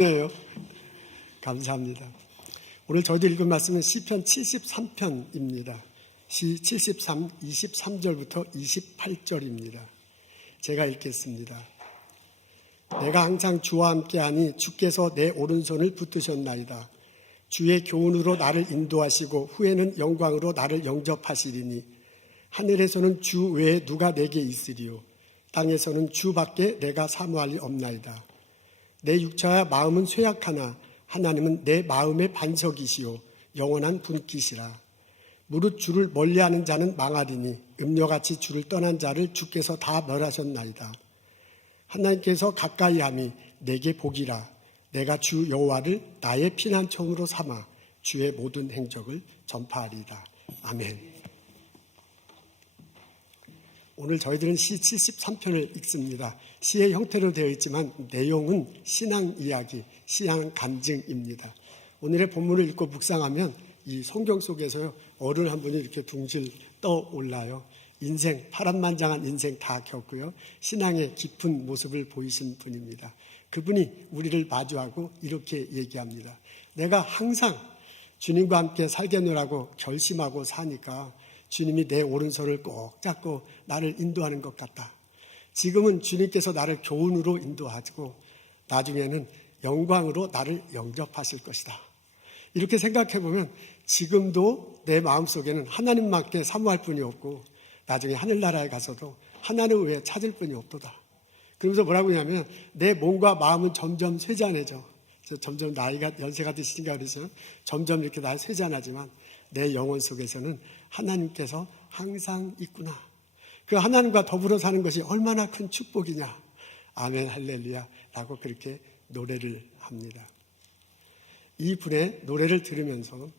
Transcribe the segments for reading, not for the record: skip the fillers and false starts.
네요. 감사합니다. 오늘 저희도 읽은 말씀은 시편 73편입니다. 시 73, 23절부터 28절입니다. 제가 읽겠습니다. 내가 항상 주와 함께하니 주께서 내 오른손을 붙드셨나이다. 주의 교훈으로 나를 인도하시고 후에는 영광으로 나를 영접하시리니 하늘에서는 주 외에 누가 내게 있으리요 땅에서는 주밖에 내가 사모할 리 없나이다. 내 육체와 마음은 쇠약하나 하나님은 내 마음의 반석이시요 영원한 분깃이라. 무릇 주를 멀리하는 자는 망하리니 음녀같이 주를 떠난 자를 주께서 다 멸하셨나이다. 하나님께서 가까이함이 내게 복이라. 내가 주 여호와를 나의 피난처로 삼아 주의 모든 행적을 전파하리이다. 아멘. 오늘 저희들은 시 73편을 읽습니다. 시의 형태로 되어 있지만 내용은 신앙 이야기, 신앙 간증입니다. 오늘의 본문을 읽고 묵상하면 이 성경 속에서 어른 한 분이 이렇게 둥실 떠올라요. 인생, 파란만장한 인생 다 겪고요. 신앙의 깊은 모습을 보이신 분입니다. 그분이 우리를 마주하고 이렇게 얘기합니다. 내가 항상 주님과 함께 살겠노라고 결심하고 사니까 주님이 내 오른손을 꼭 잡고 나를 인도하는 것 같다. 지금은 주님께서 나를 교훈으로 인도하시고 나중에는 영광으로 나를 영접하실 것이다. 이렇게 생각해 보면 지금도 내 마음속에는 하나님밖에 사모할 분이 없고 나중에 하늘나라에 가서도 하나님 외에 찾을 분이 없도다. 그러면서 뭐라고 하냐면 내 몸과 마음은 점점 쇠잔해져. 점점 나이가 연세가 드시니까 그러죠. 점점 이렇게 날 쇠잔하지만 내 영혼 속에서는 하나님께서 항상 있구나. 그 하나님과 더불어 사는 것이 얼마나 큰 축복이냐. 아멘 할렐루야 라고 그렇게 노래를 합니다. 이분의 노래를 들으면서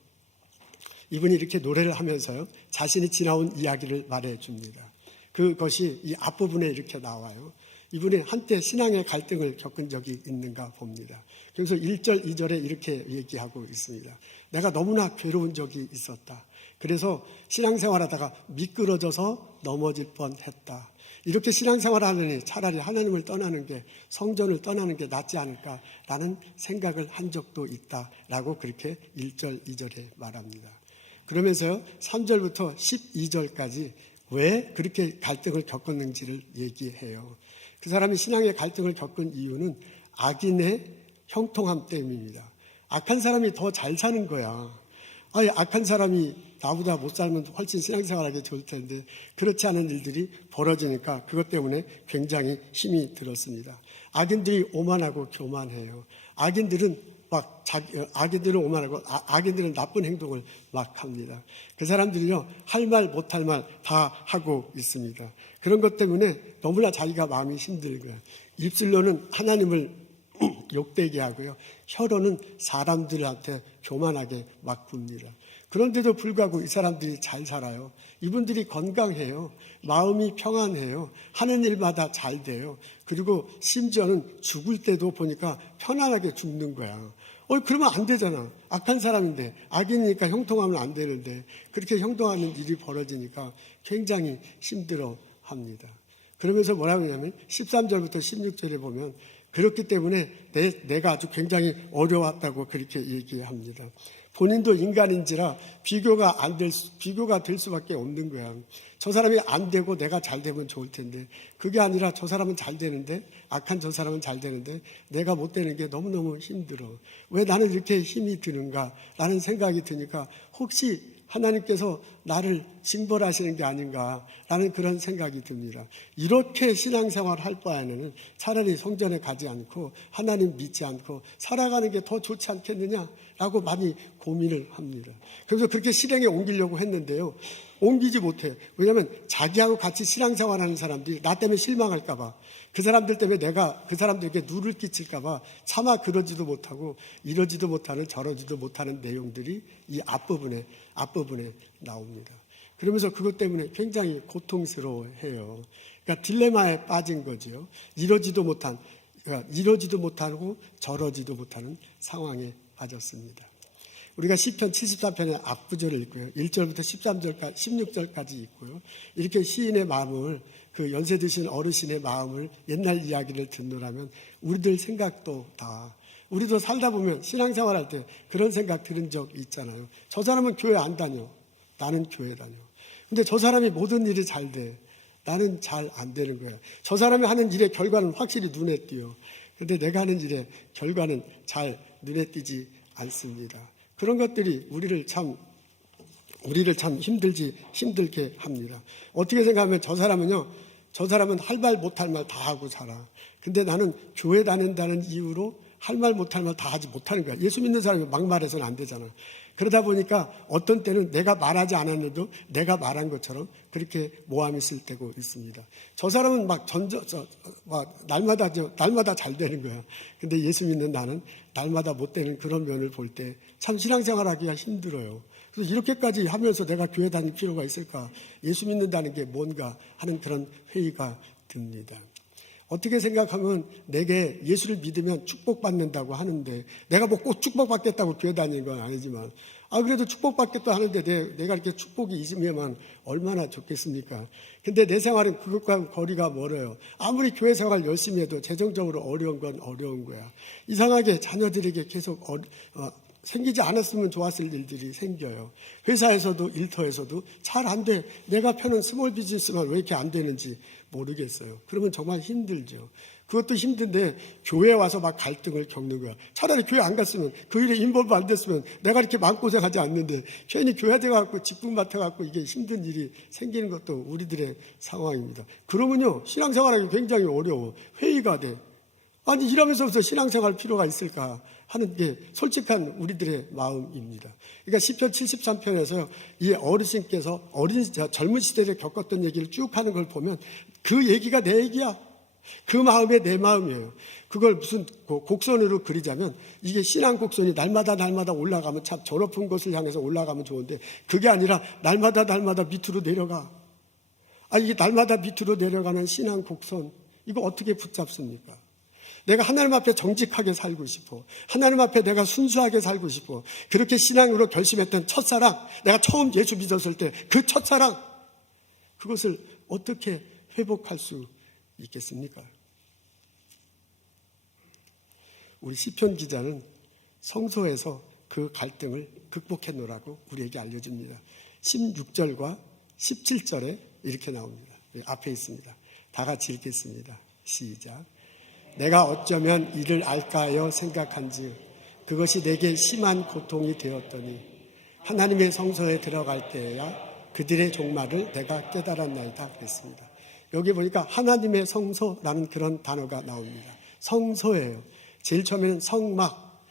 이분이 이렇게 노래를 하면서요 자신이 지나온 이야기를 말해줍니다. 그것이 이 앞부분에 이렇게 나와요. 이분이 한때 신앙의 갈등을 겪은 적이 있는가 봅니다. 그래서 1절, 2절에 이렇게 얘기하고 있습니다. 내가 너무나 괴로운 적이 있었다. 그래서 신앙생활하다가 미끄러져서 넘어질 뻔했다. 이렇게 신앙생활하느니 차라리 하나님을 떠나는 게, 성전을 떠나는 게 낫지 않을까라는 생각을 한 적도 있다라고 그렇게 1절, 2절에 말합니다. 그러면서요 3절부터 12절까지 왜 그렇게 갈등을 겪었는지를 얘기해요. 그 사람이 신앙의 갈등을 겪은 이유는 악인의 형통함 때문입니다. 악한 사람이 더 잘 사는 거야. 아니, 악한 사람이 나보다 못 살면 훨씬 신앙생활하기 좋을 텐데 그렇지 않은 일들이 벌어지니까 그것 때문에 굉장히 힘이 들었습니다. 악인들이 오만하고 교만해요. 악인들은 오만하고 악인들은 나쁜 행동을 막 합니다. 그 사람들이요 할 말 못할 말 다 하고 있습니다. 그런 것 때문에 너무나 자기가 마음이 힘들고요. 입술로는 하나님을 욕되게 하고요. 혀로는 사람들한테 교만하게 막 굽니다. 그런데도 불구하고 이 사람들이 잘 살아요. 이분들이 건강해요. 마음이 평안해요. 하는 일마다 잘 돼요. 그리고 심지어는 죽을 때도 보니까 편안하게 죽는 거야. 그러면 안 되잖아. 악한 사람인데, 악이니까 형통하면 안 되는데, 그렇게 형통하는 일이 벌어지니까 굉장히 힘들어 합니다. 그러면서 뭐라고 하냐면, 13절부터 16절에 보면, 그렇기 때문에 내가 아주 굉장히 어려웠다고 그렇게 얘기합니다. 본인도 인간인지라 비교가 될 수밖에 없는 거야. 저 사람이 안 되고 내가 잘 되면 좋을 텐데 그게 아니라 저 사람은 잘 되는데 악한 저 사람은 잘 되는데 내가 못 되는 게 너무너무 힘들어. 왜 나는 이렇게 힘이 드는가 라는 생각이 드니까 혹시 하나님께서 나를 징벌하시는 게 아닌가라는 그런 생각이 듭니다. 이렇게 신앙생활 할 바에는 차라리 성전에 가지 않고 하나님 믿지 않고 살아가는 게 더 좋지 않겠느냐라고 많이 고민을 합니다. 그래서 그렇게 실행에 옮기려고 했는데요. 옮기지 못해. 왜냐하면 자기하고 같이 신앙생활하는 사람들이 나 때문에 실망할까 봐. 그 사람들 때문에 내가 그 사람들에게 누를 끼칠까 봐 차마 그러지도 못하고 이러지도 못하는 저러지도 못하는 내용들이 이 앞부분에 나옵니다. 그러면서 그것 때문에 굉장히 고통스러워해요. 그러니까 딜레마에 빠진 거죠. 이러지도 못하고 저러지도 못하는 상황에 빠졌습니다. 우리가 시편 74편의 앞부절을 읽고요. 1절부터 13절까지 16절까지 읽고요. 이렇게 시인의 마음을 그 연세 드신 어르신의 마음을 옛날 이야기를 듣노라면 우리들 생각도 다 우리도 살다 보면 신앙생활할 때 그런 생각 들은 적 있잖아요. 저 사람은 교회 안 다녀. 나는 교회 다녀. 근데 저 사람이 모든 일이 잘 돼. 나는 잘 안 되는 거야. 저 사람이 하는 일의 결과는 확실히 눈에 띄어. 근데 내가 하는 일의 결과는 잘 눈에 띄지 않습니다. 그런 것들이 우리를 참 힘들게 합니다. 어떻게 생각하면 저 사람은 할 말 못할 말 다 하고 살아. 근데 나는 교회 다닌다는 이유로 할 말 못할 말 다 하지 못하는 거야. 예수 믿는 사람이 막말해서는 안 되잖아. 그러다 보니까 어떤 때는 내가 말하지 않았는데도 내가 말한 것처럼 그렇게 모함이 있을 때고 있습니다. 저 사람은 날마다 잘 되는 거야. 근데 예수 믿는 나는 날마다 못 되는 그런 면을 볼 때 참 신앙생활하기가 힘들어요. 그래서 이렇게까지 하면서 내가 교회 다닐 필요가 있을까? 예수 믿는다는 게 뭔가 하는 그런 회의가 듭니다. 어떻게 생각하면 내게 예수를 믿으면 축복받는다고 하는데 내가 뭐 꼭 축복받겠다고 교회 다니는 건 아니지만 그래도 축복받겠다 하는데 내가 이렇게 축복이 있으면 얼마나 좋겠습니까? 근데 내 생활은 그것과 거리가 멀어요. 아무리 교회 생활 열심히 해도 재정적으로 어려운 건 어려운 거야. 이상하게 자녀들에게 계속 생기지 않았으면 좋았을 일들이 생겨요. 회사에서도 일터에서도 잘 안 돼. 내가 펴는 스몰 비즈니스만 왜 이렇게 안 되는지 모르겠어요. 그러면 정말 힘들죠. 그것도 힘든데 교회에 와서 막 갈등을 겪는 거야. 차라리 교회 안 갔으면 그 일에 인볼브 안 됐으면 내가 이렇게 마음고생하지 않는데 괜히 교회 돼갖고 직분 맡아갖고 이게 힘든 일이 생기는 것도 우리들의 상황입니다. 그러면요 신앙생활하기 굉장히 어려워. 회의가 돼. 아니 이러면서부터 신앙생활 필요가 있을까 하는 게 솔직한 우리들의 마음입니다. 그러니까 시편 73편에서 이 어르신께서 젊은 시대에 겪었던 얘기를 쭉 하는 걸 보면 그 얘기가 내 얘기야. 그 마음이 내 마음이에요. 그걸 무슨 곡선으로 그리자면 이게 신앙 곡선이 날마다 올라가면 참 저 높은 곳을 향해서 올라가면 좋은데 그게 아니라 날마다 밑으로 내려가. 이게 날마다 밑으로 내려가는 신앙 곡선 이거 어떻게 붙잡습니까? 내가 하나님 앞에 정직하게 살고 싶어. 하나님 앞에 내가 순수하게 살고 싶어. 그렇게 신앙으로 결심했던 첫사랑, 내가 처음 예수 믿었을 때 그 첫사랑, 그것을 어떻게 회복할 수 있겠습니까? 우리 시편 기자는 성서에서 그 갈등을 극복해 놓으라고 우리에게 알려줍니다. 16절과 17절에 이렇게 나옵니다. 앞에 있습니다. 다 같이 읽겠습니다. 시작. 내가 어쩌면 이를 알까 하여 생각한즉 그것이 내게 심한 고통이 되었더니 하나님의 성소에 들어갈 때에야 그들의 종말을 내가 깨달았나이다 그랬습니다. 여기 보니까 하나님의 성소라는 그런 단어가 나옵니다. 성소예요. 제일 처음에는 장막,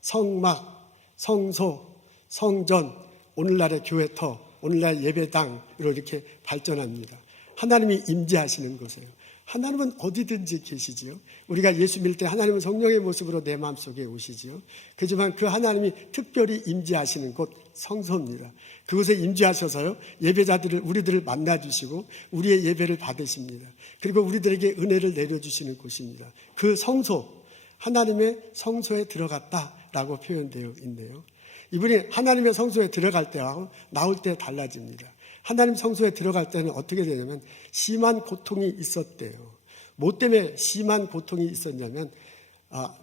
성막, 성소, 성전, 오늘날의 교회터, 오늘날 예배당으로 이렇게 발전합니다. 하나님이 임재하시는 곳이에요. 하나님은 어디든지 계시지요. 우리가 예수 믿을 때 하나님은 성령의 모습으로 내 마음속에 오시지요. 그렇지만 그 하나님이 특별히 임재하시는 곳 성소입니다. 그곳에 임재하셔서요 예배자들을 우리들을 만나주시고 우리의 예배를 받으십니다. 그리고 우리들에게 은혜를 내려주시는 곳입니다. 그 성소, 하나님의 성소에 들어갔다라고 표현되어 있네요. 이분이 하나님의 성소에 들어갈 때하고 나올 때 달라집니다. 하나님 성소에 들어갈 때는 어떻게 되냐면 심한 고통이 있었대요. 뭐 때문에 심한 고통이 있었냐면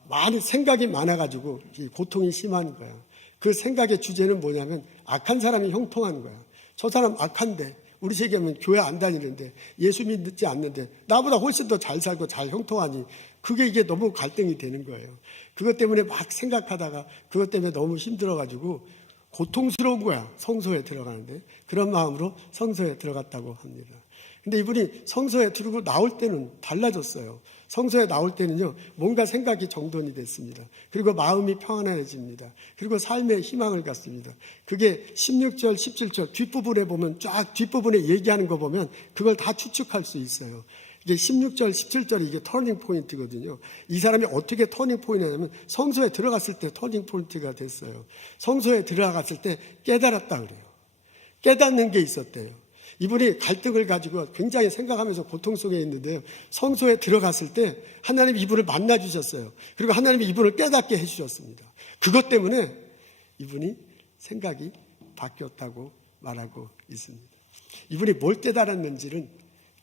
많이 생각이 많아가지고 고통이 심한 거야. 그 생각의 주제는 뭐냐면 악한 사람이 형통한 거야. 저 사람 악한데 우리 세계면 교회 안 다니는데 예수 믿지 않는데 나보다 훨씬 더 잘 살고 잘 형통하니 이게 너무 갈등이 되는 거예요. 그것 때문에 막 생각하다가 그것 때문에 너무 힘들어가지고 고통스러운 거야. 성소에 들어가는데 그런 마음으로 성소에 들어갔다고 합니다. 근데 이분이 성소에 들고 나올 때는 달라졌어요. 성소에 나올 때는요 뭔가 생각이 정돈이 됐습니다. 그리고 마음이 평안해집니다. 그리고 삶의 희망을 갖습니다. 그게 16절 17절 뒷부분에 보면 쫙 뒷부분에 얘기하는 거 보면 그걸 다 추측할 수 있어요. 이게 16절 17절이 이게 터닝 포인트거든요. 이 사람이 어떻게 터닝 포인트냐면 성소에 들어갔을 때 터닝 포인트가 됐어요. 성소에 들어갔을 때 깨달았다 그래요. 깨닫는 게 있었대요. 이분이 갈등을 가지고 굉장히 생각하면서 고통 속에 있는데요. 성소에 들어갔을 때 하나님이 이분을 만나 주셨어요. 그리고 하나님이 이분을 깨닫게 해주셨습니다. 그것 때문에 이분이 생각이 바뀌었다고 말하고 있습니다. 이분이 뭘 깨달았는지는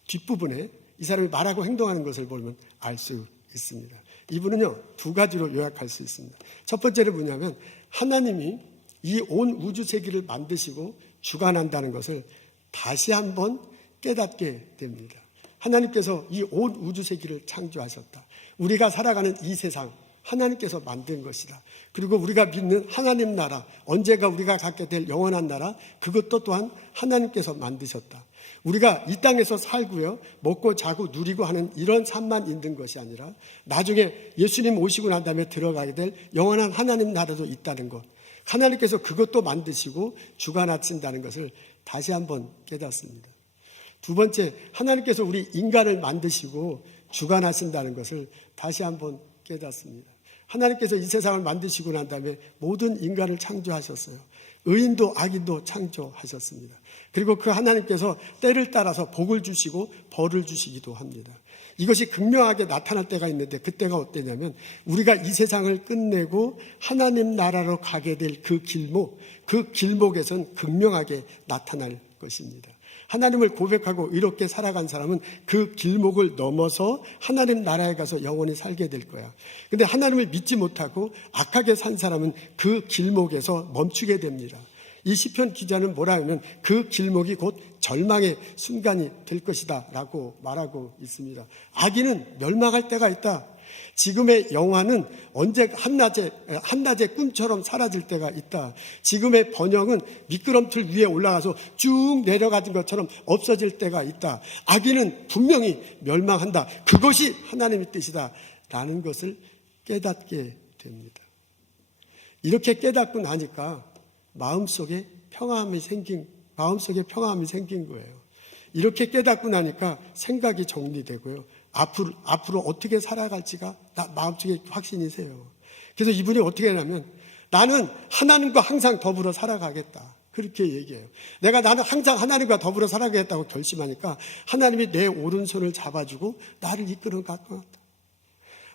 뒷부분에 이 사람이 말하고 행동하는 것을 보면 알 수 있습니다. 이분은요, 두 가지로 요약할 수 있습니다. 첫 번째는 뭐냐면 하나님이 이 온 우주 세계를 만드시고 주관한다는 것을 다시 한번 깨닫게 됩니다. 하나님께서 이 온 우주 세계를 창조하셨다. 우리가 살아가는 이 세상 하나님께서 만든 것이다. 그리고 우리가 믿는 하나님 나라, 언제가 우리가 갖게 될 영원한 나라, 그것도 또한 하나님께서 만드셨다. 우리가 이 땅에서 살고요, 먹고 자고 누리고 하는 이런 삶만 있는 것이 아니라 나중에 예수님 오시고 난 다음에 들어가게 될 영원한 하나님 나라도 있다는 것, 하나님께서 그것도 만드시고 주관하신다는 것을 다시 한번 깨닫습니다. 두 번째, 하나님께서 우리 인간을 만드시고 주관하신다는 것을 다시 한번 깨닫습니다. 하나님께서 이 세상을 만드시고 난 다음에 모든 인간을 창조하셨어요. 의인도 악인도 창조하셨습니다. 그리고 그 하나님께서 때를 따라서 복을 주시고 벌을 주시기도 합니다. 이것이 극명하게 나타날 때가 있는데 그때가 어때냐면 우리가 이 세상을 끝내고 하나님 나라로 가게 될 그 길목에선 극명하게 나타날 것입니다. 하나님을 고백하고 이렇게 살아간 사람은 그 길목을 넘어서 하나님 나라에 가서 영원히 살게 될 거야. 근데 하나님을 믿지 못하고 악하게 산 사람은 그 길목에서 멈추게 됩니다. 이 시편 기자는 뭐라 하면 그 길목이 곧 절망의 순간이 될 것이다 라고 말하고 있습니다. 악인은 멸망할 때가 있다. 지금의 영화는 언제 한낮의 꿈처럼 사라질 때가 있다. 지금의 번영은 미끄럼틀 위에 올라가서 쭉 내려가는 것처럼 없어질 때가 있다. 악인은 분명히 멸망한다. 그것이 하나님의 뜻이다 라는 것을 깨닫게 됩니다. 이렇게 깨닫고 나니까 마음속에 평화함이 생긴 거예요. 이렇게 깨닫고 나니까 생각이 정리되고요. 앞으로 어떻게 살아갈지가 마음속에 확신이 세요. 그래서 이분이 어떻게 하냐면 나는 하나님과 항상 더불어 살아가겠다. 그렇게 얘기해요. 나는 항상 하나님과 더불어 살아가겠다고 결심하니까 하나님이 내 오른손을 잡아주고 나를 이끄는 것 같다.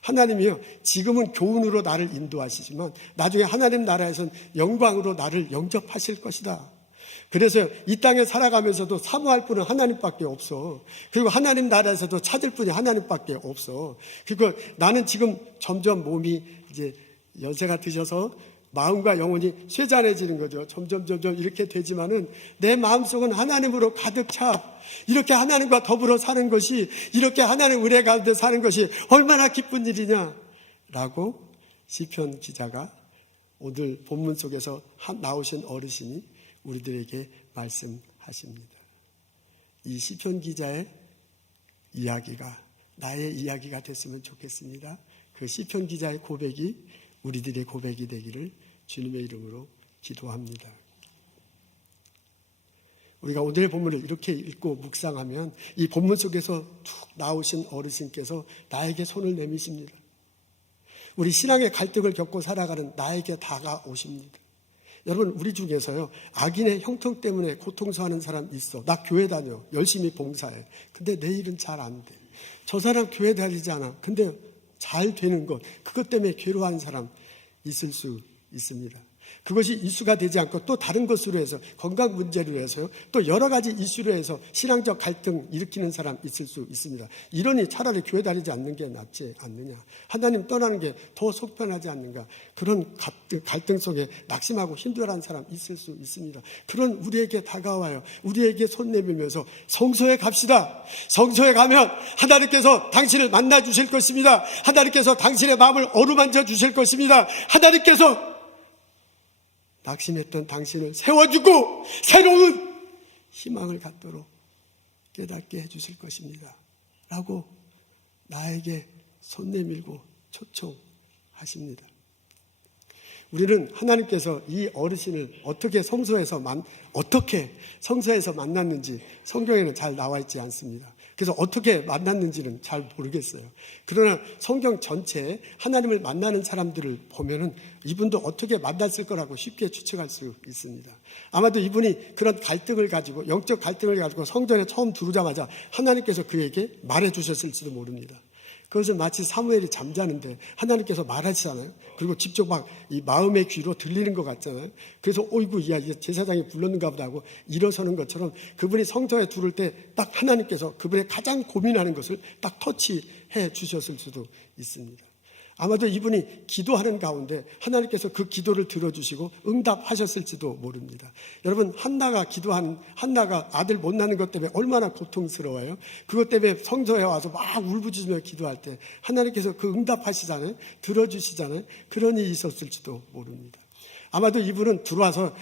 하나님이요, 지금은 교훈으로 나를 인도하시지만 나중에 하나님 나라에서는 영광으로 나를 영접하실 것이다. 그래서 이 땅에 살아가면서도 사모할 분은 하나님밖에 없어. 그리고 하나님 나라에서도 찾을 분이 하나님밖에 없어. 그리고 나는 지금 점점 몸이 이제 연세가 드셔서 마음과 영혼이 쇠잔해지는 거죠. 점점 이렇게 되지만은 내 마음속은 하나님으로 가득 차. 이렇게 하나님과 더불어 사는 것이, 이렇게 하나님 은혜 가운데 사는 것이 얼마나 기쁜 일이냐라고 시편 기자가 오늘 본문 속에서 나오신 어르신이 우리들에게 말씀하십니다. 이 시편 기자의 이야기가 나의 이야기가 됐으면 좋겠습니다. 그 시편 기자의 고백이 우리들의 고백이 되기를 주님의 이름으로 기도합니다. 우리가 오늘의 본문을 이렇게 읽고 묵상하면 이 본문 속에서 툭 나오신 어르신께서 나에게 손을 내미십니다. 우리 신앙의 갈등을 겪고 살아가는 나에게 다가오십니다. 여러분, 우리 중에서요, 악인의 형통 때문에 고통스러워하는 사람 있어. 나 교회 다녀. 열심히 봉사해. 근데 내 일은 잘 안 돼. 저 사람 교회 다니지 않아. 근데 잘 되는 것. 그것 때문에 괴로워하는 사람 있을 수 있습니다. 그것이 이슈가 되지 않고 또 다른 것으로 해서 건강 문제로 해서요, 또 여러 가지 이슈로 해서 신앙적 갈등 일으키는 사람 있을 수 있습니다. 이러니 차라리 교회 다니지 않는 게 낫지 않느냐, 하나님 떠나는 게 더 속편하지 않는가, 그런 갈등 속에 낙심하고 힘들어하는 사람 있을 수 있습니다. 그런 우리에게 다가와요. 우리에게 손 내밀면서 성소에 갑시다. 성소에 가면 하나님께서 당신을 만나 주실 것입니다. 하나님께서 당신의 마음을 어루만져 주실 것입니다. 하나님께서 낙심했던 당신을 세워주고 새로운 희망을 갖도록 깨닫게 해주실 것입니다 라고 나에게 손 내밀고 초청하십니다. 우리는 하나님께서 이 어르신을 어떻게 성소에서 만났는지 성경에는 잘 나와 있지 않습니다. 그래서 어떻게 만났는지는 잘 모르겠어요. 그러나 성경 전체에 하나님을 만나는 사람들을 보면은 이분도 어떻게 만났을 거라고 쉽게 추측할 수 있습니다. 아마도 이분이 그런 갈등을 가지고, 영적 갈등을 가지고 성전에 처음 들어오자마자 하나님께서 그에게 말해 주셨을지도 모릅니다. 그것은 마치 사무엘이 잠자는데 하나님께서 말하시잖아요. 그리고 직접 막 이 마음의 귀로 들리는 것 같잖아요. 그래서 어이구, 야, 제사장이 불렀는가 보다 하고 일어서는 것처럼 그분이 성전에 들어올 때 딱 하나님께서 그분의 가장 고민하는 것을 딱 터치해 주셨을 수도 있습니다. 아마도 이분이 기도하는 가운데 하나님께서 그 기도를 들어주시고 응답하셨을지도 모릅니다. 여러분, 한나가 아들 못 낳는 것 때문에 얼마나 고통스러워요. 그것 때문에 성소에 와서 막 울부짖으며 기도할 때 하나님께서 그 응답하시잖아요. 들어주시잖아요. 그런 일이 있었을지도 모릅니다. 아마도 이분은 들어와서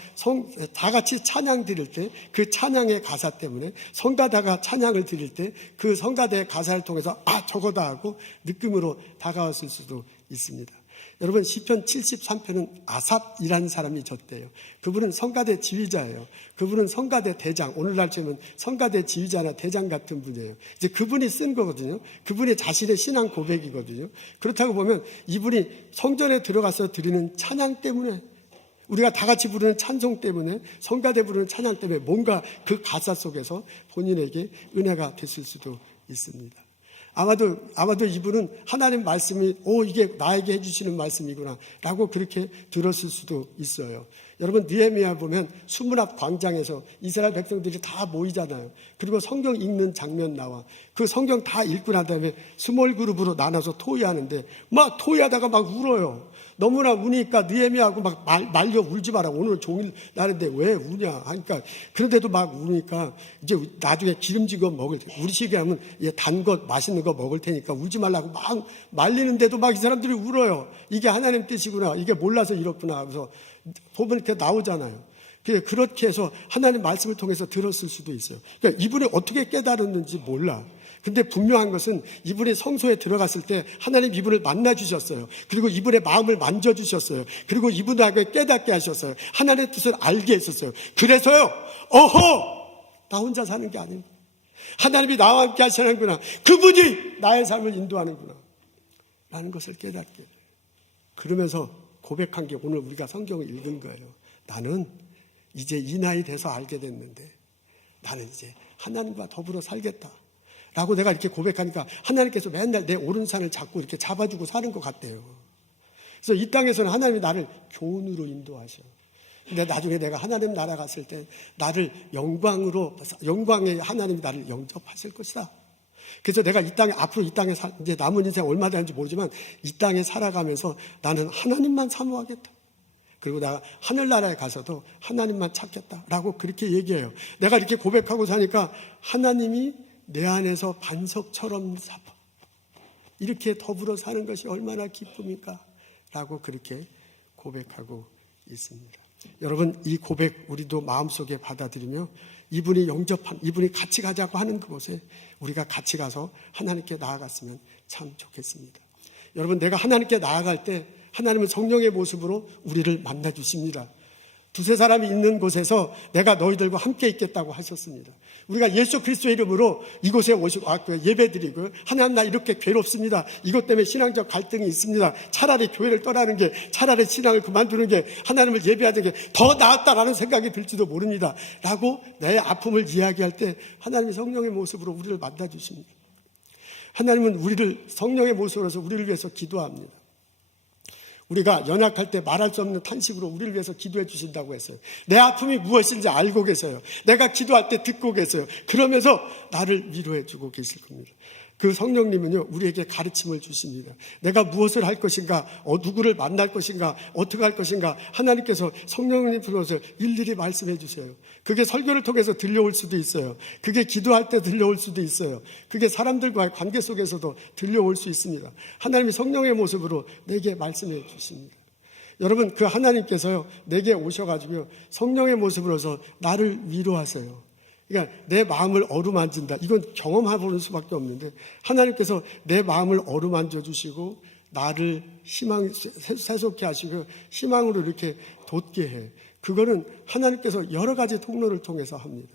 다 같이 찬양 드릴 때 그 찬양의 가사 때문에 성가다가 찬양을 드릴 때 그 성가대의 가사를 통해서 저거다 하고 느낌으로 다가왔을 수도 있습니다. 여러분, 시편 73편은 아삽이라는 사람이 졌대요. 그분은 성가대 지휘자예요. 그분은 성가대 대장, 오늘날 치면 성가대 지휘자나 대장 같은 분이에요. 이제 그분이 쓴 거거든요. 그분이 자신의 신앙 고백이거든요. 그렇다고 보면 이분이 성전에 들어가서 드리는 찬양 때문에, 우리가 다 같이 부르는 찬송 때문에, 성가대 부르는 찬양 때문에 뭔가 그 가사 속에서 본인에게 은혜가 됐을 수도 있습니다. 아마도 이분은 하나님 말씀이 이게 나에게 해주시는 말씀이구나 라고 그렇게 들었을 수도 있어요. 여러분, 느헤미야 보면 수문 앞 광장에서 이스라엘 백성들이 다 모이잖아요. 그리고 성경 읽는 장면 나와. 그 성경 다 읽고 난 다음에 스몰 그룹으로 나눠서 토의하는데 막 토의하다가 막 울어요. 너무나 우니까 느헤미야하고 막 말려 울지 마라. 오늘 종일 나는데 왜 우냐 하니까, 그런데도 막 우니까 이제 나중에 기름진 거 먹을 때, 우리 시기에 하면 단 거 맛있는 거 먹을 테니까 울지 말라고 막 말리는데도 막 이 사람들이 울어요. 이게 하나님 뜻이구나. 이게 몰라서 이렇구나. 그래서 보면 이렇게 나오잖아요. 그렇게 해서 하나님 말씀을 통해서 들었을 수도 있어요. 그러니까 이분이 어떻게 깨달았는지 몰라. 근데 분명한 것은 이분이 성소에 들어갔을 때 하나님 이분을 만나주셨어요. 그리고 이분의 마음을 만져주셨어요. 그리고 이분에게 깨닫게 하셨어요. 하나님의 뜻을 알게 했었어요. 그래서요, 나 혼자 사는 게 아닙니다. 하나님이 나와 함께 하시는구나. 그분이 나의 삶을 인도하는구나 라는 것을 깨닫게. 그러면서 고백한 게 오늘 우리가 성경을 읽은 거예요. 나는 이제 이 나이 돼서 알게 됐는데 나는 이제 하나님과 더불어 살겠다 라고 내가 이렇게 고백하니까 하나님께서 맨날 내 오른손을 잡고 이렇게 잡아주고 사는 것 같대요. 그래서 이 땅에서는 하나님이 나를 교훈으로 인도하셔. 근데 나중에 내가 하나님 나라 갔을 때 나를 영광의 하나님이 나를 영접하실 것이다. 그래서 내가 앞으로 이 땅에 이제 남은 인생 얼마 되는지 모르지만 이 땅에 살아가면서 나는 하나님만 사모하겠다. 그리고 내가 하늘나라에 가서도 하나님만 찾겠다라고 그렇게 얘기해요. 내가 이렇게 고백하고 사니까 하나님이 내 안에서 반석처럼 이렇게 더불어 사는 것이 얼마나 기쁨일까 라고 그렇게 고백하고 있습니다. 여러분, 이 고백 우리도 마음속에 받아들이며 이분이 같이 가자고 하는 그곳에 우리가 같이 가서 하나님께 나아갔으면 참 좋겠습니다. 여러분, 내가 하나님께 나아갈 때 하나님은 성령의 모습으로 우리를 만나주십니다. 두세 사람이 있는 곳에서 내가 너희들과 함께 있겠다고 하셨습니다. 우리가 예수 그리스도의 이름으로 이곳에 오시고 예배드리고, 하나님 나 이렇게 괴롭습니다. 이것 때문에 신앙적 갈등이 있습니다. 차라리 교회를 떠나는 게, 차라리 신앙을 그만두는 게, 하나님을 예배하는 게 더 나았다라는 생각이 들지도 모릅니다 라고 내 아픔을 이야기할 때 하나님이 성령의 모습으로 우리를 만나주십니다. 하나님은 우리를 성령의 모습으로서 우리를 위해서 기도합니다. 우리가 연약할 때 말할 수 없는 탄식으로 우리를 위해서 기도해 주신다고 했어요. 내 아픔이 무엇인지 알고 계세요. 내가 기도할 때 듣고 계세요. 그러면서 나를 위로해 주고 계실 겁니다. 그 성령님은요, 우리에게 가르침을 주십니다. 내가 무엇을 할 것인가, 누구를 만날 것인가, 어떻게 할 것인가, 하나님께서 성령님 불러서 일일이 말씀해 주세요. 그게 설교를 통해서 들려올 수도 있어요. 그게 기도할 때 들려올 수도 있어요. 그게 사람들과의 관계 속에서도 들려올 수 있습니다. 하나님이 성령의 모습으로 내게 말씀해 주십니다. 여러분, 그 하나님께서요, 내게 오셔가지고요, 성령의 모습으로서 나를 위로하세요. 그러니까 내 마음을 어루만진다. 이건 경험해보는 수밖에 없는데, 하나님께서 내 마음을 어루만져 주시고 나를 세속케 하시고 희망으로 이렇게 돋게 해. 그거는 하나님께서 여러 가지 통로를 통해서 합니다.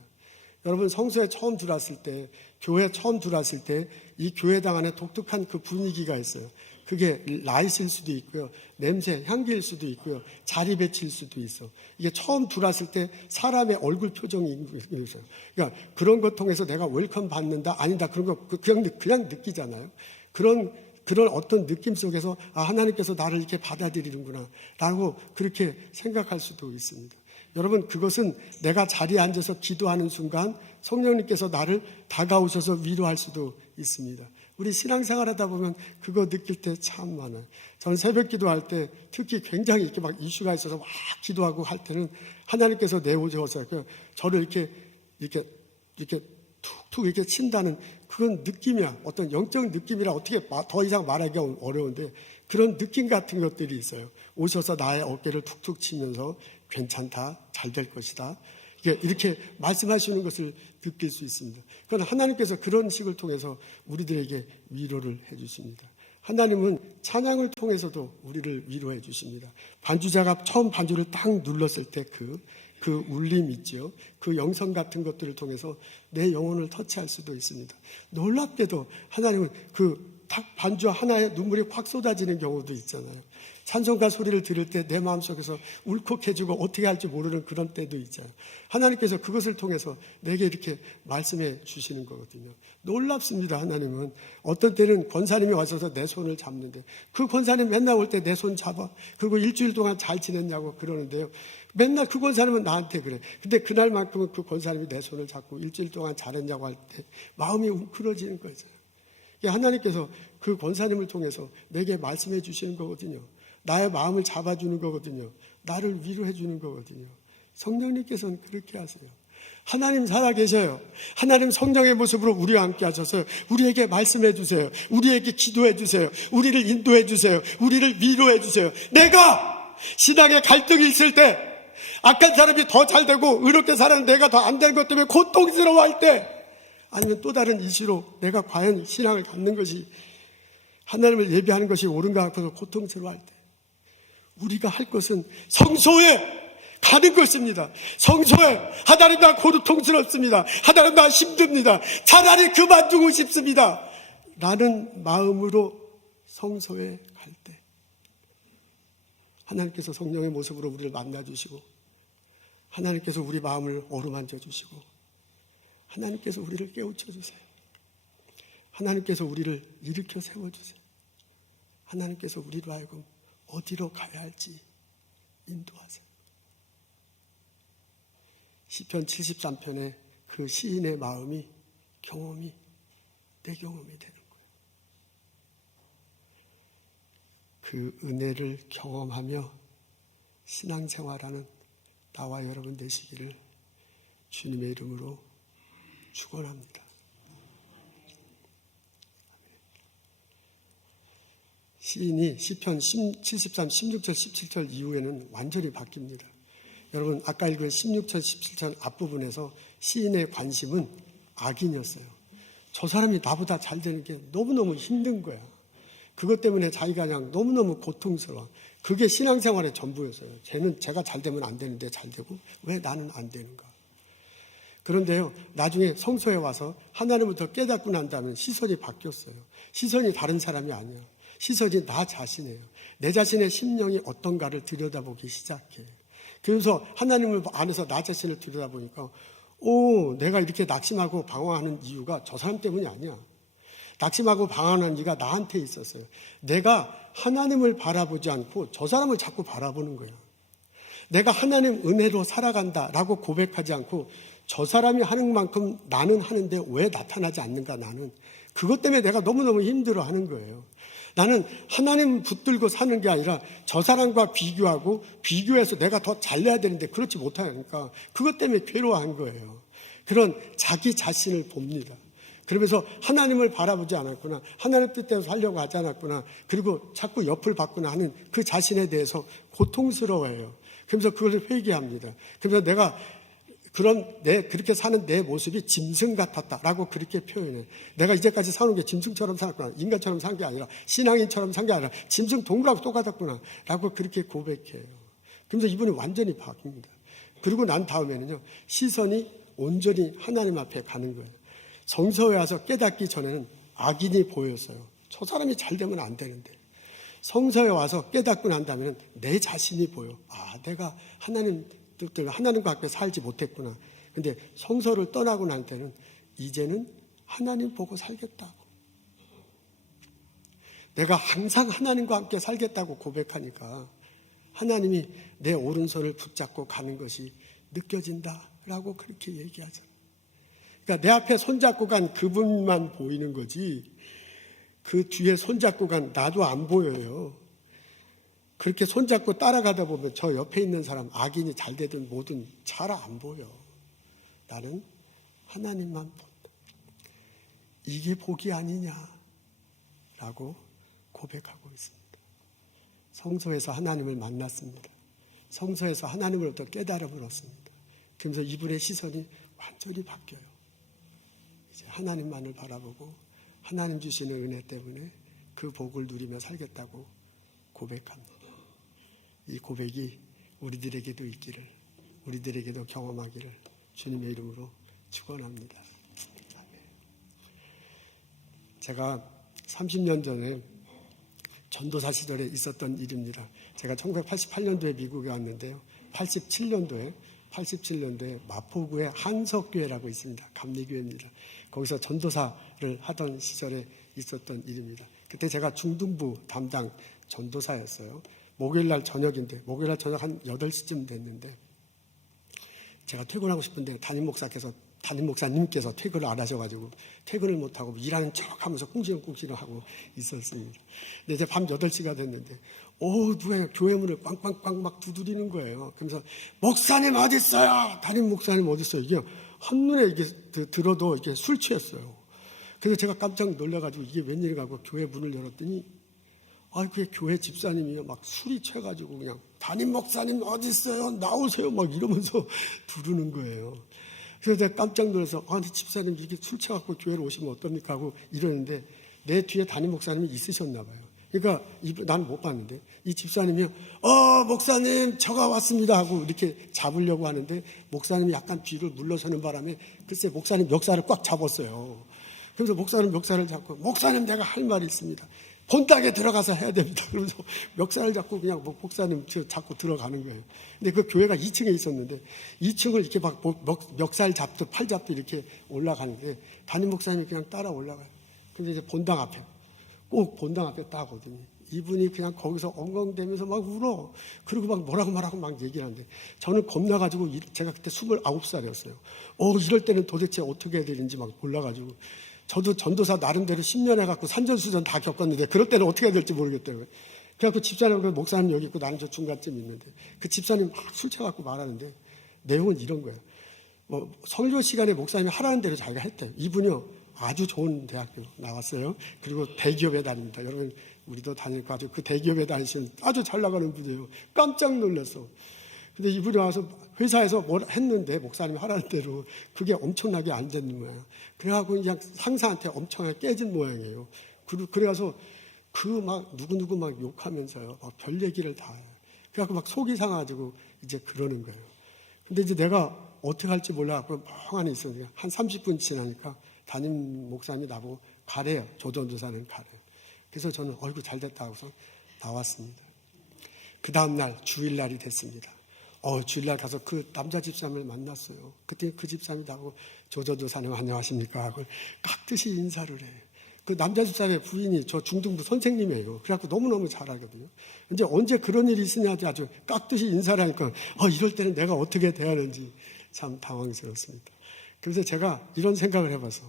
여러분, 성소에 처음 들어왔을 때, 교회에 처음 들어왔을 때 이 교회당 안에 독특한 그 분위기가 있어요. 그게 라이트일 수도 있고요, 냄새, 향기일 수도 있고요, 자리 배치일 수도 있어. 이게 처음 들어왔을 때 사람의 얼굴 표정이 있어요. 그러니까 그런 것 통해서 내가 웰컴 받는다, 아니다, 그런 거 그냥 느끼잖아요. 그런 어떤 느낌 속에서 하나님께서 나를 이렇게 받아들이는구나 라고 그렇게 생각할 수도 있습니다. 여러분, 그것은 내가 자리에 앉아서 기도하는 순간 성령님께서 나를 다가오셔서 위로할 수도 있습니다. 우리 신앙생활 하다 보면 그거 느낄 때 참 많아요. 저는 새벽 기도할 때 특히 굉장히 이렇게 막 이슈가 있어서 막 기도하고 할 때는 하나님께서 내오셔서 저를 이렇게 툭툭 이렇게 친다는 그건 느낌이야. 어떤 영적 느낌이라 어떻게 더 이상 말하기가 어려운데 그런 느낌 같은 것들이 있어요. 오셔서 나의 어깨를 툭툭 치면서 괜찮다, 잘 될 것이다. 이렇게 말씀하시는 것을 느낄 수 있습니다. 그건 하나님께서 그런 식을 통해서 우리들에게 위로를 해주십니다. 하나님은 찬양을 통해서도 우리를 위로해 주십니다. 반주자가 처음 반주를 딱 눌렀을 때 그 울림 있죠. 그 영성 같은 것들을 통해서 내 영혼을 터치할 수도 있습니다. 놀랍게도 하나님은 딱 반주 하나에 눈물이 확 쏟아지는 경우도 있잖아요. 찬송가 소리를 들을 때 내 마음속에서 울컥해지고 어떻게 할지 모르는 그런 때도 있잖아요. 하나님께서 그것을 통해서 내게 이렇게 말씀해 주시는 거거든요. 놀랍습니다. 하나님은 어떤 때는 권사님이 와서 내 손을 잡는데 그 권사님 맨날 올 때 내 손 잡아 그리고 일주일 동안 잘 지냈냐고 그러는데요. 맨날 그 권사님은 나한테 그래. 근데 그날만큼은 그 권사님이 내 손을 잡고 일주일 동안 잘했냐고 할 때 마음이 웅크러지는 거죠. 하나님께서 그 권사님을 통해서 내게 말씀해 주시는 거거든요. 나의 마음을 잡아주는 거거든요. 나를 위로해 주는 거거든요. 성령님께서는 그렇게 하세요. 하나님 살아계셔요. 하나님 성령의 모습으로 우리와 함께 하셔서 우리에게 말씀해 주세요. 우리에게 기도해 주세요. 우리를 인도해 주세요. 우리를 위로해 주세요. 내가 신앙에 갈등이 있을 때 악한 사람이 더 잘되고 의롭게 사는 내가 더 안 되는 것 때문에 고통스러워할 때 아니면 또 다른 이슈로 내가 과연 신앙을 갖는 것이 하나님을 예배하는 것이 옳은가 하고서 고통스러워할 때 우리가 할 것은 성소에 가는 것입니다. 성소에 하나님 나 고통스럽습니다. 하나님 나 힘듭니다. 차라리 그만두고 싶습니다. 라는 마음으로 성소에 갈 때 하나님께서 성령의 모습으로 우리를 만나주시고 하나님께서 우리 마음을 어루만져 주시고 하나님께서 우리를 깨우쳐 주세요. 하나님께서 우리를 일으켜 세워주세요. 하나님께서 우리로 하여금 어디로 가야 할지 인도하세요. 시편 73편의 그 시인의 마음이 경험이 내 경험이 되는 거예요. 그 은혜를 경험하며 신앙생활하는 나와 여러분 되시기를 주님의 이름으로 축원합니다. 시인이 시편 73, 16절, 17절 이후에는 완전히 바뀝니다. 여러분 아까 읽은 16절, 17절 앞부분에서 시인의 관심은 악인이었어요. 저 사람이 나보다 잘 되는 게 너무너무 힘든 거야. 그것 때문에 자기가 그냥 너무너무 고통스러워. 그게 신앙생활의 전부였어요. 제가 잘 되면 안 되는데 잘 되고 왜 나는 안 되는가. 그런데요, 나중에 성소에 와서 하나님부터 깨닫고 난 다음에 시선이 바뀌었어요. 시선이 다른 사람이 아니야. 시선이 나 자신이에요. 내 자신의 심령이 어떤가를 들여다보기 시작해. 그래서 하나님을 안에서 나 자신을 들여다보니까 내가 이렇게 낙심하고 방황하는 이유가 저 사람 때문이 아니야. 낙심하고 방황하는 이유가 나한테 있었어요. 내가 하나님을 바라보지 않고 저 사람을 자꾸 바라보는 거야. 내가 하나님 은혜로 살아간다라고 고백하지 않고 저 사람이 하는 만큼 나는 하는데 왜 나타나지 않는가 나는. 그것 때문에 내가 너무너무 힘들어하는 거예요. 나는 하나님 붙들고 사는 게 아니라 저 사람과 비교하고 비교해서 내가 더 잘내야 되는데 그렇지 못하니까 그것 때문에 괴로워한 거예요. 그런 자기 자신을 봅니다. 그러면서 하나님을 바라보지 않았구나. 하나님 뜻대로 살려고 하지 않았구나. 그리고 자꾸 옆을 봤구나 하는 그 자신에 대해서 고통스러워해요. 그러면서 그것을 회개합니다. 그러면서 내가 그렇게 사는 내 모습이 짐승 같았다라고 그렇게 표현해. 내가 이제까지 사는 게 짐승처럼 살았구나. 인간처럼 산 게 아니라 신앙인처럼 산 게 아니라 짐승 동물하고 똑같았구나. 라고 그렇게 고백해요. 그러면서 이분이 완전히 바뀝니다. 그리고 난 다음에는요. 시선이 온전히 하나님 앞에 가는 거예요. 성소에 와서 깨닫기 전에는 악인이 보였어요. 저 사람이 잘 되면 안 되는데. 성소에 와서 깨닫고 난 다음에는 내 자신이 보여. 내가 하나님과 함께 살지 못했구나. 근데 성소를 떠나고 난 때는 이제는 하나님 보고 살겠다고. 내가 항상 하나님과 함께 살겠다고 고백하니까 하나님이 내 오른손을 붙잡고 가는 것이 느껴진다라고 그렇게 얘기하죠. 그러니까 내 앞에 손잡고 간 그분만 보이는 거지 그 뒤에 손잡고 간 나도 안 보여요. 그렇게 손잡고 따라가다 보면 저 옆에 있는 사람, 악인이 잘 되든 뭐든 잘 안 보여. 나는 하나님만 본다. 이게 복이 아니냐라고 고백하고 있습니다. 성소에서 하나님을 만났습니다. 성소에서 하나님으로부터 깨달음을 얻습니다. 그러면서 이분의 시선이 완전히 바뀌어요. 이제 하나님만을 바라보고 하나님 주시는 은혜 때문에 그 복을 누리며 살겠다고 고백합니다. 이 고백이 우리들에게도 있기를, 우리들에게도 경험하기를 주님의 이름으로 축원합니다. 제가 30년 전에 전도사 시절에 있었던 일입니다. 제가 1988년도에 미국에 왔는데요. 87년도에 마포구에 한석교회라고 있습니다. 감리교회입니다. 거기서 전도사를 하던 시절에 있었던 일입니다. 그때 제가 중등부 담당 전도사였어요. 목요일날 저녁인데, 목요일날 저녁 한 8시쯤 됐는데 제가 퇴근하고 싶은데 담임 목사님께서 퇴근을 안 하셔가지고 퇴근을 못하고 일하는 척 하면서 꿍시렁꿍시렁 하고 있었습니다. 근데 이제 밤 8시가 됐는데 누가 교회 문을 꽝꽝꽝 막 두드리는 거예요. 그러면서 목사님 어디 있어요? 담임 목사님 어디 있어요? 이게 한눈에 이게 들어도 이게 술 취했어요. 그래서 제가 깜짝 놀라가지고 이게 웬일인가 하고 교회 문을 열었더니 그게 교회 집사님이요. 막 술이 취해가지고 그냥 담임 목사님 어디 있어요? 나오세요. 막 이러면서 부르는 거예요. 그래서 제가 깜짝 놀라서 집사님 이게 술 취해갖고 교회로 오시면 어떻습니까? 하고 이러는데 내 뒤에 담임 목사님이 있으셨나 봐요. 그러니까 나는 못 봤는데 이 집사님이 목사님 저가 왔습니다 하고 이렇게 잡으려고 하는데 목사님이 약간 뒤를 물러서는 바람에 글쎄 목사님 멱살을 꽉 잡았어요. 그래서 목사님 멱살을 잡고 목사님 내가 할 말이 있습니다. 본당에 들어가서 해야 됩니다. 그러면서 멱살을 잡고 그냥 목사님 잡고 들어가는 거예요. 근데 그 교회가 2층에 있었는데 2층을 이렇게 막 멱살 잡듯 팔 잡듯 이렇게 올라가는데 담임 목사님이 그냥 따라 올라가요. 근데 이제 본당 앞에 딱 오더니 이분이 그냥 거기서 엉엉대면서 막 울어. 그리고 막 뭐라고 말하고 막 얘기를 하는데 저는 겁나가지고 제가 그때 29살이었어요. 이럴 때는 도대체 어떻게 해야 되는지 막 몰라가지고 저도 전도사 나름대로 10년 해갖고 산전수전 다 겪었는데 그럴 때는 어떻게 해야 될지 모르겠더라고요. 그래갖고 집사님, 목사님 여기 있고 나는 저 중간쯤 있는데 그 집사님 막 술 취해갖고 말하는데 내용은 이런 거예요. 설교 시간에 목사님이 하라는 대로 자기가 했대요. 이분이요 아주 좋은 대학교 나왔어요. 그리고 대기업에 다닙니다. 여러분 우리도 다닐 거 아주 그 대기업에 다니시는 아주 잘 나가는 분이에요. 깜짝 놀랐어. 근데 이분이 와서 회사에서 뭘 했는데 목사님이 하라는 대로 그게 엄청나게 안 되는 거예요. 그래갖고 그냥 상사한테 엄청나게 깨진 모양이에요. 그래가서 누구누구 막 욕하면서요. 막 별 얘기를 다 해요. 그래갖고 막 속이 상해가지고 이제 그러는 거예요. 근데 이제 내가 어떻게 할지 몰라갖고 멍하니 있었는데 한 30분 지나니까 담임 목사님이 나보고 가래요. 조전도사는 가래요. 그래서 저는 잘 됐다 하고서 나왔습니다. 그 다음날 주일날이 됐습니다. 주일날 가서 그 남자 집사님을 만났어요. 그때 그 집사님이 나보고 조전도사님 안녕하십니까 하고 깍듯이 인사를 해요. 그 남자 집사님의 부인이 저 중등부 선생님이에요. 그래갖고 너무너무 잘하거든요. 이제 언제 그런 일이 있으냐 아주 깍듯이 인사를 하니까 이럴 때는 내가 어떻게 대해야 하는지 참 당황스럽습니다. 그래서 제가 이런 생각을 해봐서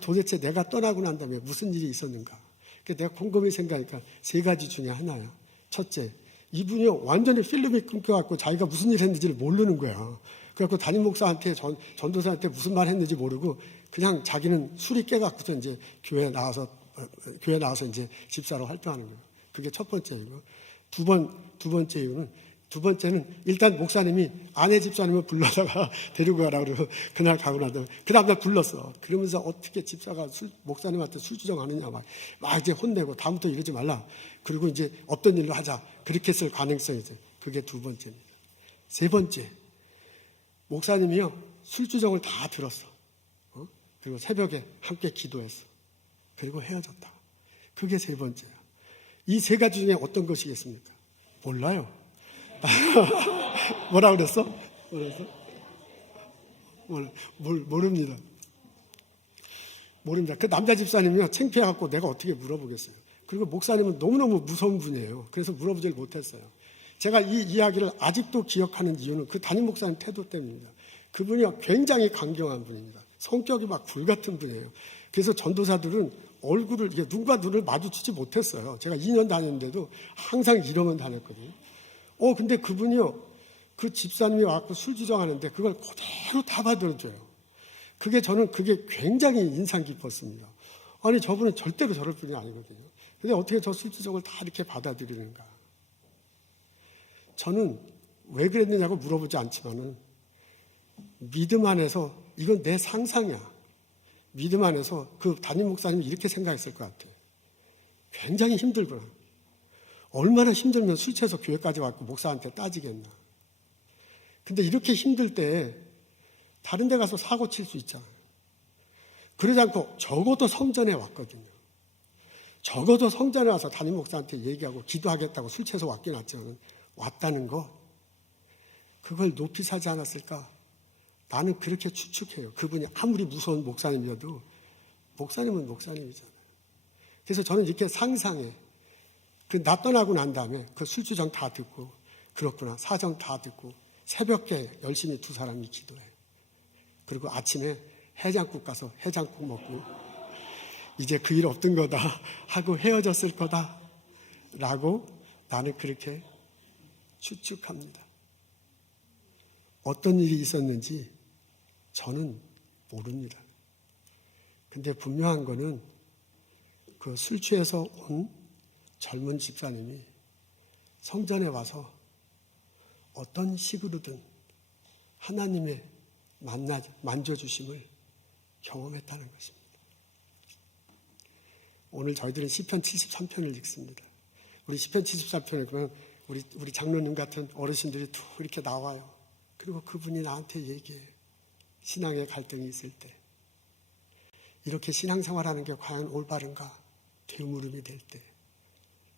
도대체 내가 떠나고 난 다음에 무슨 일이 있었는가. 내가 곰곰이 생각하니까 3가지 중에 하나야. 첫째, 이분이 완전히 필름이 끊겨갖고 자기가 무슨 일 했는지를 모르는 거야. 그래갖고 담임 목사한테 전도사한테 무슨 말 했는지 모르고 그냥 자기는 술이 깨갖고서 이제 교회에 나와서 이제 집사로 활동하는 거예요. 그게 첫 번째이고 두 번째는 일단 목사님이 아내 집사님을 불러다가 데리고 가라고 그러고 그날 가고 나서 그 다음날 불렀어. 그러면서 어떻게 집사가 목사님한테 술 주정하느냐 막 이제 혼내고 다음부터 이러지 말라. 그리고 이제 없던 일로 하자. 그렇게 했을 가능성이 있어요. 그게 두 번째입니다. 세 번째, 목사님이요 술 주정을 다 들었어. 그리고 새벽에 함께 기도했어. 그리고 헤어졌다. 그게 세 번째야. 이 3가지 중에 어떤 것이겠습니까? 몰라요. 뭐라 그랬어? 모릅니다. 그 남자 집사님이요 창피해갖고 내가 어떻게 물어보겠어요. 그리고 목사님은 너무너무 무서운 분이에요. 그래서 물어보질 못했어요. 제가 이 이야기를 아직도 기억하는 이유는 그 담임 목사님 태도 때문입니다. 그분이 굉장히 강경한 분입니다. 성격이 막 불같은 분이에요. 그래서 전도사들은 얼굴을, 이게 눈과 눈을 마주치지 못했어요. 제가 2년 다녔는데도 항상 이러면 다녔거든요. 근데 그분이요, 그 집사님이 와서 술 주정하는데 그걸 그대로 다 받아줘요. 저는 그게 굉장히 인상 깊었습니다. 아니, 저분은 절대로 저럴 분이 아니거든요. 근데 어떻게 저 술 주정을 다 이렇게 받아들이는가. 저는 왜 그랬느냐고 물어보지 않지만은 믿음 안에서, 이건 내 상상이야. 믿음 안에서 그 담임 목사님이 이렇게 생각했을 것 같아요. 굉장히 힘들구나. 얼마나 힘들면 술 취해서 교회까지 왔고 목사한테 따지겠나. 근데 이렇게 힘들 때 다른 데 가서 사고 칠 수 있잖아요. 그러지 않고 적어도 성전에 왔거든요. 적어도 성전에 와서 담임 목사한테 얘기하고 기도하겠다고 술 취해서 왔긴 왔지만 왔다는 거, 그걸 높이 사지 않았을까? 나는 그렇게 추측해요. 그분이 아무리 무서운 목사님이어도 목사님은 목사님이잖아요. 그래서 저는 이렇게 상상해. 나 떠나고 난 다음에 그 술주정 다 듣고, 그렇구나, 사정 다 듣고, 새벽에 열심히 두 사람이 기도해. 그리고 아침에 해장국 가서 해장국 먹고, 이제 그 일 없던 거다 하고 헤어졌을 거다 라고 나는 그렇게 추측합니다. 어떤 일이 있었는지 저는 모릅니다. 근데 분명한 거는 그 술 취해서 온 젊은 집사님이 성전에 와서 어떤 식으로든 하나님의 만져주심을 경험했다는 것입니다. 오늘 저희들은 시편 73편을 읽습니다. 우리 시편 73편을 그러면 우리 장로님 같은 어르신들이 툭 이렇게 나와요. 그리고 그분이 나한테 얘기해. 신앙의 갈등이 있을 때, 이렇게 신앙생활하는 게 과연 올바른가 되물음이 될 때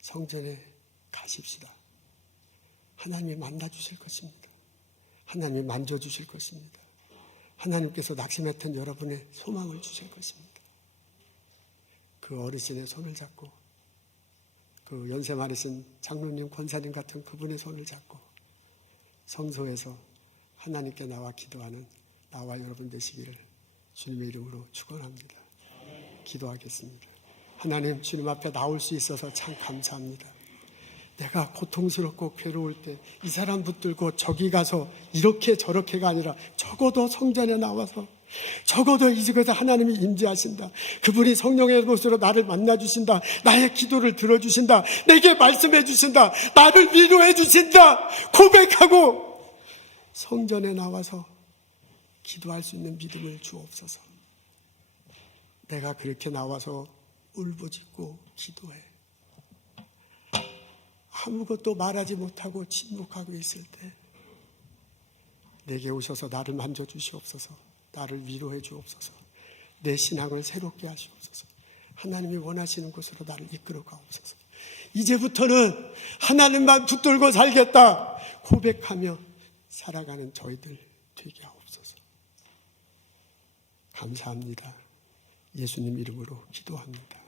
성전에 가십시다. 하나님이 만나주실 것입니다. 하나님이 만져주실 것입니다. 하나님께서 낙심했던 여러분의 소망을 주실 것입니다. 그 어르신의 손을 잡고, 그 연세 많으신 장로님, 권사님 같은 그분의 손을 잡고 성소에서 하나님께 나와 기도하는 나와 여러분 되시기를 주님의 이름으로 축원합니다. 기도하겠습니다. 하나님, 주님 앞에 나올 수 있어서 참 감사합니다. 내가 고통스럽고 괴로울 때 이 사람 붙들고 저기 가서 이렇게 저렇게가 아니라 적어도 성전에 나와서, 적어도 이 집에서 하나님이 임재하신다. 그분이 성령의 모습으로 나를 만나주신다. 나의 기도를 들어주신다. 내게 말씀해 주신다. 나를 위로해 주신다. 고백하고 성전에 나와서 기도할 수 있는 믿음을 주옵소서. 내가 그렇게 나와서 울부짖고 기도해. 아무것도 말하지 못하고 침묵하고 있을 때 내게 오셔서 나를 만져주시옵소서. 나를 위로해 주옵소서. 내 신앙을 새롭게 하시옵소서. 하나님이 원하시는 곳으로 나를 이끌어 가옵소서. 이제부터는 하나님만 붙들고 살겠다 고백하며 살아가는 저희들 되게 하옵소서. 감사합니다. 예수님 이름으로 기도합니다.